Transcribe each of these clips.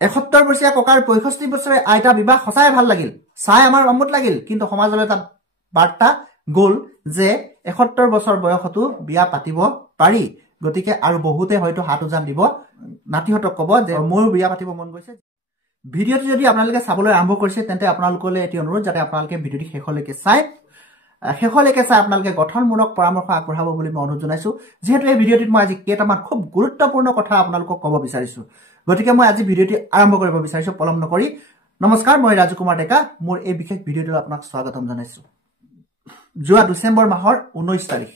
৭১ বছৰীয়া ককাৰ ৬৫ বছৰীয়া আইতা বিবাহ সঁচাই ভাল লাগিল, চাই আমাৰ অমুত লাগিল, কিন্তু সমাজলৈ এটা বাৰ্তা গ'ল যে ৭১ বছৰ বয়সতো বিয়া পাতিব পাৰি, গতিকে আৰু বহুতে হয়তো হাত উজান দিব, নাতিহঁতক ক'ব যে মোৰো বিয়া পাতিব মন গৈছে। ভিডিঅ'টো যদি আপোনালোকে চাবলৈ আৰম্ভ কৰিছে তেন্তে আপোনালোকলৈ এটি অনুৰোধ যাতে আপোনালোকে ভিডিঅ'টি শেষলৈকে চাই আপোনালোকে গঠনমূলক পৰামৰ্শ আগবঢ়াব বুলি মই অনুৰোধ জনাইছো। যিহেতু এই ভিডিঅ'টিত মই আজি কেইটামান খুব গুৰুত্বপূৰ্ণ কথা আপোনালোকক ক'ব বিচাৰিছো, গতিকে মই আজি ভিডিঅ'টি আৰম্ভ কৰিব বিচাৰিছো পলম নকৰি। নমস্কাৰ, মই ৰাজু কুমাৰ ডেকা, মোৰ এই বিশেষ ভিডিঅ'টোত আপোনাক স্বাগতম জনাইছো। যোৱা ডিচেম্বৰ মাহৰ 19 তাৰিখ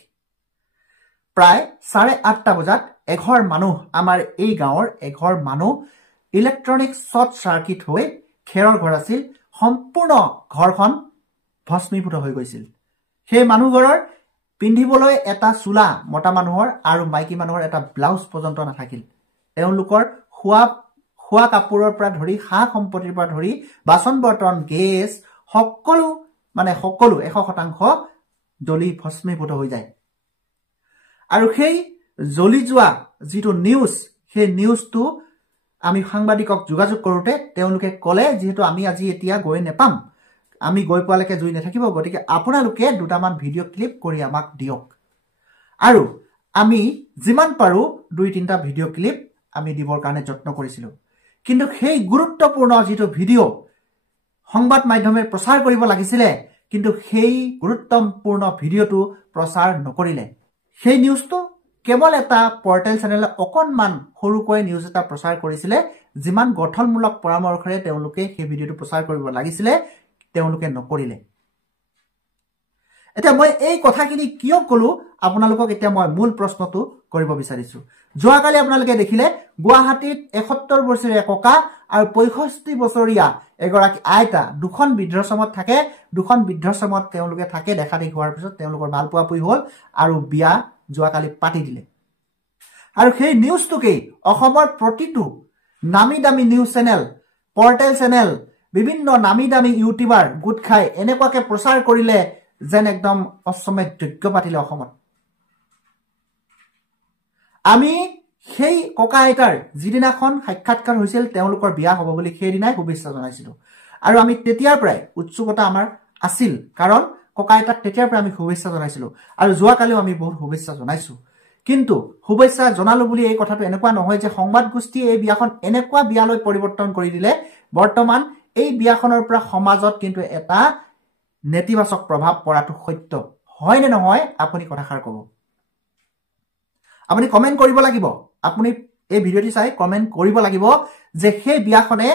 প্ৰায় 8:30 বজাত এঘৰ মানুহ, আমাৰ এই গাঁৱৰ এঘৰ মানুহ ইলেক্ট্ৰনিক শ্বৰ্ট চাৰ্কিট হৈ খেৰৰ ঘৰ আছিল, সম্পূৰ্ণ ঘৰখন ভস্মীভূত হৈ গৈছিল। সেই মানুহঘৰৰ পিন্ধিবলৈ এটা চোলা মতা মানুহৰ আৰু মাইকী মানুহৰ এটা ব্লাউজ পৰ্যন্ত নাথাকিল। তেওঁলোকৰ খোৱা কাপোৰৰ পৰা ধৰি সা সম্পত্তিৰ পৰা ধৰি বাচন বৰ্তন, গেছ সকলো 100% জ্বলি ভস্মীভূত হৈ যায়। আৰু সেই জ্বলি যোৱা যিটো নিউজ, সেই নিউজটো আমি সাংবাদিকক যোগাযোগ কৰোঁতে তেওঁলোকে ক'লে যিহেতু আমি আজি এতিয়া গৈ নেপাম, আমি গৈ পোৱালৈকে জুই নাথাকিব, গতিকে আপোনালোকে দুটামান ভিডিঅ' ক্লিপ কৰি আমাক দিয়ক। আৰু আমি যিমান পাৰোঁ 2-3টা ভিডিঅ' ক্লিপ আমি দিবৰ কাৰণে যত্ন কৰিছিলোঁ, কিন্তু সেই গুৰুত্বপূৰ্ণ যিটো ভিডিঅ' সংবাদ মাধ্যমে প্ৰচাৰ কৰিব লাগিছিলে, কিন্তু সেই গুৰুত্বপূৰ্ণ ভিডিঅ'টো প্ৰচাৰ নকৰিলে। সেই নিউজটো কেৱল এটা পৰ্টেল চেনেলে অকণমান সৰুকৈ নিউজ এটা প্ৰচাৰ কৰিছিলে, যিমান গঠনমূলক পৰামৰ্শৰে তেওঁলোকে সেই ভিডিঅ'টো প্ৰচাৰ কৰিব লাগিছিলে তেওঁলোকে নকৰিলে। এতিয়া মই এই কথাখিনি কিয় ক'লো আপোনালোকক এতিয়া মই মূল প্ৰশ্নটো কৰিব বিচাৰিছো। যোৱাকালি আপোনালোকে দেখিলে গুৱাহাটীত ৭১ বছৰীয়া ককা আৰু ৬৫ বছৰীয়া এগৰাকী আইতা দুখন বৃদ্ধাশ্ৰমত থাকে। দুখন বৃদ্ধাশ্ৰমত তেওঁলোকে থাকে, দেখা দেখি হোৱাৰ পিছত তেওঁলোকৰ ভাল পোৱা পুই হ'ল আৰু বিয়া যোৱাকালি পাতি দিলে। আৰু সেই নিউজটোকেই অসমৰ প্ৰতিটো নামী দামী নিউজ চেনেল, পৰ্টেল চেনেল, বিভিন্ন নামী দামী ইউটিউবাৰ গোট খাই এনেকুৱাকে প্ৰচাৰ কৰিলে যেন একদম অশ্বমেধ যজ্ঞ পাতিলে অসমত। আমি সেই ককা আইতাৰ যিদিনাখন সাক্ষাৎকাৰ হৈছিল তেওঁলোকৰ বিয়া হ'ব বুলি সেইদিনাই শুভেচ্ছা জনাইছিলোঁ, আৰু আমি তেতিয়াৰ পৰাই উৎসুকতা আমাৰ আছিল, কাৰণ ককা আইতাক তেতিয়াৰ পৰাই আমি শুভেচ্ছা জনাইছিলোঁ আৰু যোৱাকালিও আমি বহুত শুভেচ্ছা জনাইছোঁ। কিন্তু শুভেচ্ছা জনালো বুলি এই কথাটো এনেকুৱা নহয় যে সংবাদ গোষ্ঠীয়ে এই বিয়াখন এনেকুৱা বিয়ালৈ পৰিৱৰ্তন কৰি দিলে বৰ্তমান এই বিয়াখনৰ পৰা সমাজত কিন্তু এটা নেতিবাচক প্ৰভাৱ পৰাটো সত্য। হয় নে নহয় আপুনি কথাষাৰ ক'ব। আপুনি কমেণ্ট কৰিব লাগিব, আপুনি এই ভিডিঅ'টি চাই কমেণ্ট কৰিব লাগিব যে সেই বিয়াখনে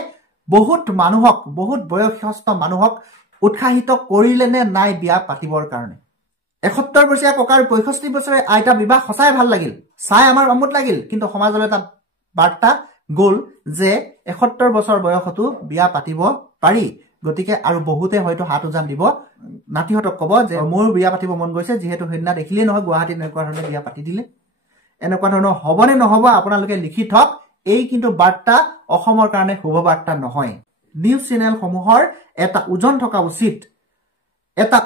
বহুত মানুহক, বহুত বয়সস্থ মানুহক উৎসাহিত কৰিলে নে নাই বিয়া পাতিবৰ কাৰণে। ৭১ বছৰীয়া ককাৰ ৬৫ বছৰীয়া আইতা বিবাহ সঁচাই ভাল লাগিল, চাই আমাৰ অমুত লাগিল, কিন্তু সমাজলৈ এটা বাৰ্তা গ'ল যে ৭১ বছৰ বয়সতো বিয়া পাতিব পাৰি, গতিকে আৰু বহুতে হয়তো হাত উজান দিব, নাতিহঁতক ক'ব যে মোৰো বিয়া পাতিব মন গৈছে, যিহেতু সেইদিনা দেখিলেই নহয় গুৱাহাটীত এনেকুৱা ধৰণে বিয়া পাতি দিলে। এনেকুৱা ধৰণৰ হ'বনে নহ'ব আপোনালোকে লিখি থওক। এই কিন্তু বাৰ্তা অসমৰ কাৰণে শুভ বাৰ্তা নহয়। নিউজ চেনেলসমূহৰ এটা ওজন থকা উচিত, এটা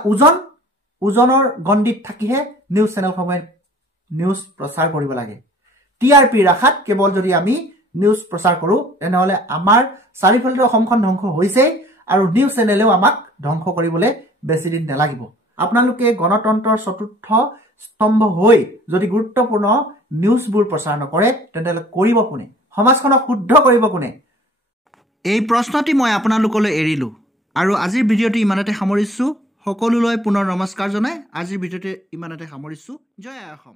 ওজনৰ গণ্ডিত থাকিহে নিউজ চেনেলসমূহে নিউজ প্ৰচাৰ কৰিব লাগে। TRP ৰাখাত কেৱল যদি আমি নিউজ প্ৰচাৰ কৰোঁ তেনেহ'লে আমাৰ চাৰিওফালে অসমখন ধ্বংস হৈছেই, আৰু নিউজ চেনেলেও আমাক ধ্বংস কৰিবলৈ বেছিদিন নালাগিব। আপোনালোকে গণতন্ত্ৰৰ চতুৰ্থ স্তম্ভ হৈ যদি গুৰুত্বপূৰ্ণ নিউজবোৰ প্ৰচাৰ নকৰে তেন্তে কৰিব কোনে? সমাজখনক শুদ্ধ কৰিব কোনে? এই প্ৰশ্নটি মই আপোনালোকলৈ এৰিলোঁ, আৰু আজিৰ ভিডিঅ'টো ইমানতে সামৰিছোঁ। সকলোলৈ পুনৰ নমস্কাৰ জনাই আজিৰ ভিডিঅ'টো ইমানতে সামৰিছোঁ। জয় আই অসম।